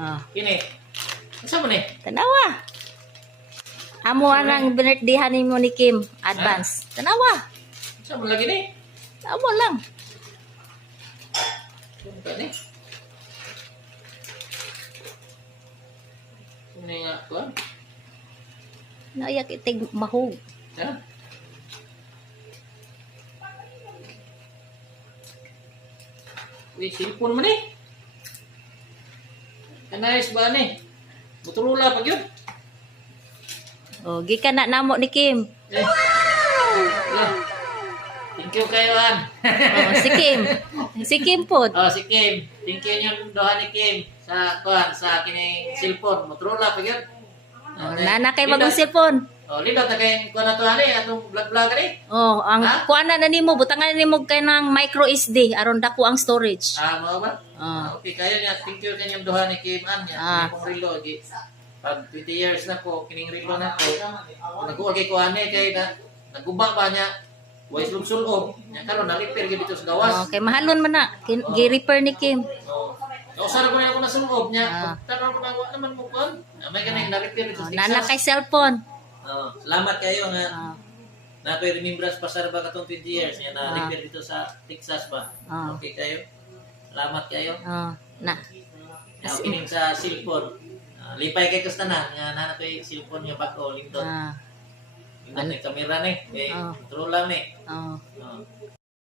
Oh. Kini. Asa mo ni? Tanawa. Amo anang birthday mo ni Kim. Advance. Tanawa. Asa mo lagi ni? Amo lang. Buka ni. Ini nga ko. Naiyak itig mahog. Ha? Wih, silpon mo ni. Anayos ba ni? Motorola pa gyud. Oh, gikan na namo ni Kim. Eh. Yeah. Thank you kayo, An. Oh, si Kim. Si Kim pod. Oh, si Kim. Thank you yung doha ni Kim sa kuan sa kini cellphone. Motorola pa gyud. Oh, nana kay bagong cellphone. Oh, lido ta kay kuan ato ani atong vlog ni. Oh, ang Ha? kuana na nimo butangan nimo kay nang micro SD aron dako ang storage. Mao ba? Ah. Okay, kayo niya. Thank you kanyang doha ni Kim An. Ah. Kung relo gi. Pag 20 years na po kining relo na ko. Nagkuha kay kuan kay na naguba ba niya. Way sulsul-ob. Nya karon na repair gyud dito sa gawas. Oh, kay mahalon man na gi-repair ni Kim. Oh. Usara ko na ako na sulob niya. Ah. Tanaw ko na wa naman mo kon. May kanay na repair dito Oh, sa nana Texas. kay cellphone. Oh, salamat kayo nga. Oh. Na ko'y remembrance pasar ba katong 20 years nga na repair dito sa Texas ba. Ah. Okay kayo. Salamat kayo. Oh, na. Kining sa cellphone. Lipay kay kusta na nga nana ko'y cellphone nga bago lindot. Ah. Lindot ni kamera ni. Eh, Ah. control lang ni. Oh. Oh.